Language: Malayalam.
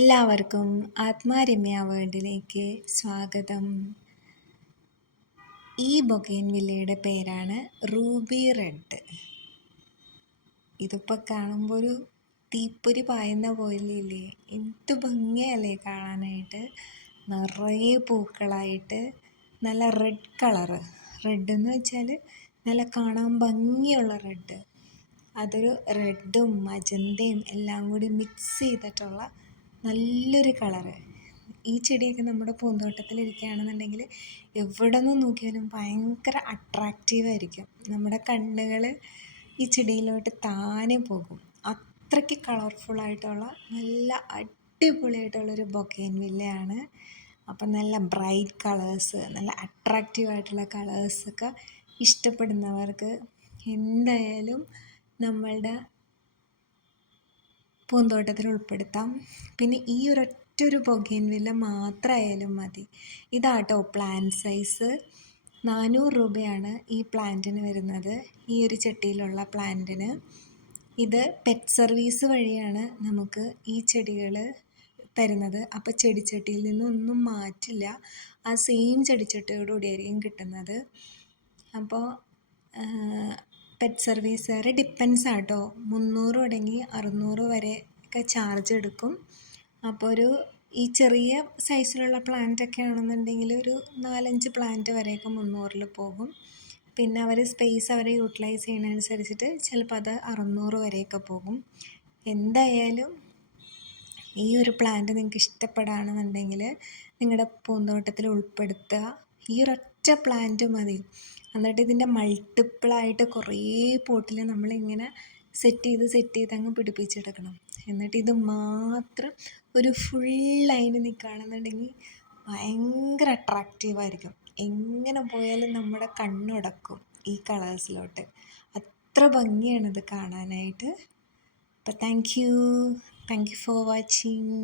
എല്ലാവർക്കും ആത്മാരമ്യ വേൾഡിലേക്ക് സ്വാഗതം. ഈ ബൊഗെയിൻവില്ലയുടെ പേരാണ് റൂബി റെഡ്. ഇതിപ്പോൾ കാണുമ്പോൾ ഒരു തീപ്പൊരി പായുന്ന പോലെയില്ലേ, എന്ത് ഭംഗിയല്ലേ കാണാനായിട്ട്. നിറയെ പൂക്കളായിട്ട് നല്ല റെഡ് കളറ്. റെഡ് എന്ന് വെച്ചാൽ നല്ല കാണാൻ ഭംഗിയുള്ള റെഡ്. അതൊരു റെഡും മജന്തയും എല്ലാം കൂടി മിക്സ് ചെയ്തിട്ടുള്ള നല്ലൊരു കളറ്. ഈ ചെടിയൊക്കെ നമ്മുടെ പൂന്തോട്ടത്തിൽ ഇരിക്കുകയാണെന്നുണ്ടെങ്കിൽ എവിടെ നിന്ന് നോക്കിയാലും ഭയങ്കര അട്രാക്റ്റീവായിരിക്കും. നമ്മുടെ കണ്ണുകൾ ഈ ചെടിയിലോട്ട് താനെ പോകും. അത്രയ്ക്ക് കളർഫുള്ളായിട്ടുള്ള നല്ല അടിപൊളിയായിട്ടുള്ളൊരു ബൊഗെയിൻവില്ലയാണ്. അപ്പം നല്ല ബ്രൈറ്റ് കളേഴ്സ്, നല്ല അട്രാക്റ്റീവായിട്ടുള്ള കളേഴ്സൊക്കെ ഇഷ്ടപ്പെടുന്നവർക്ക് എന്തായാലും നമ്മളുടെ പൂന്തോട്ടത്തിൽ ഉൾപ്പെടുത്താം. പിന്നെ ഈ ഒരൊറ്റൊരു ബൊഗെയിൻവില്ല മാത്രമായാലും മതി. ഇതാട്ടോ പ്ലാന്റ് സൈസ്. 400 രൂപയാണ് ഈ പ്ലാന്റിന് വരുന്നത്, ഈ ഒരു ചട്ടിയിലുള്ള പ്ലാന്റിന്. ഇത് പെറ്റ് സർവീസ് വഴിയാണ് നമുക്ക് ഈ ചെടികൾ തരുന്നത്. അപ്പോൾ ചെടിച്ചട്ടിയിൽ നിന്നൊന്നും മാറ്റില്ല, ആ സെയിം ചെടിച്ചട്ടിയോടുകൂടിയായിരിക്കും കിട്ടുന്നത്. അപ്പോൾ പെറ്റ് സർവീസുകാർ ഡിപ്പെൻസ് ആട്ടോ, 300 തുടങ്ങി 600 വരെ ഒക്കെ ചാർജ് എടുക്കും. അപ്പോൾ ഈ ചെറിയ സൈസിലുള്ള പ്ലാന്റൊക്കെ ആണെന്നുണ്ടെങ്കിൽ ഒരു 4-5 പ്ലാന്റ് വരെയൊക്കെ 300-ൽ പോകും. പിന്നെ അവർ സ്പേസ് യൂട്ടിലൈസ് ചെയ്യുന്നതനുസരിച്ചിട്ട് ചിലപ്പോൾ അത് 600 വരെയൊക്കെ പോകും. എന്തായാലും ഈ ഒരു പ്ലാന്റ് നിങ്ങൾക്ക് ഇഷ്ടപ്പെടുകയാണെന്നുണ്ടെങ്കിൽ നിങ്ങളുടെ പൂന്തോട്ടത്തിൽ ഉൾപ്പെടുത്തുക. ഈ ഒരൊറ്റ പ്ലാന്റ് മതി. എന്നിട്ട് ഇതിൻ്റെ മൾട്ടിപ്പിളായിട്ട് കുറേ പോട്ടിൽ നമ്മളിങ്ങനെ സെറ്റ് ചെയ്ത് അങ്ങ് പിടിപ്പിച്ചെടുക്കണം. എന്നിട്ട് ഇത് മാത്രം ഒരു ഫുൾ ലൈന് നിൽക്കുകയാണെന്നുണ്ടെങ്കിൽ ഭയങ്കര അട്രാക്റ്റീവായിരിക്കും. എങ്ങനെ പോയാലും നമ്മുടെ കണ്ണുടക്കും ഈ കളേഴ്സിലോട്ട്. അത്ര ഭംഗിയാണിത് കാണാനായിട്ട്. അപ്പോൾ താങ്ക് യു ഫോർ വാച്ചിങ്.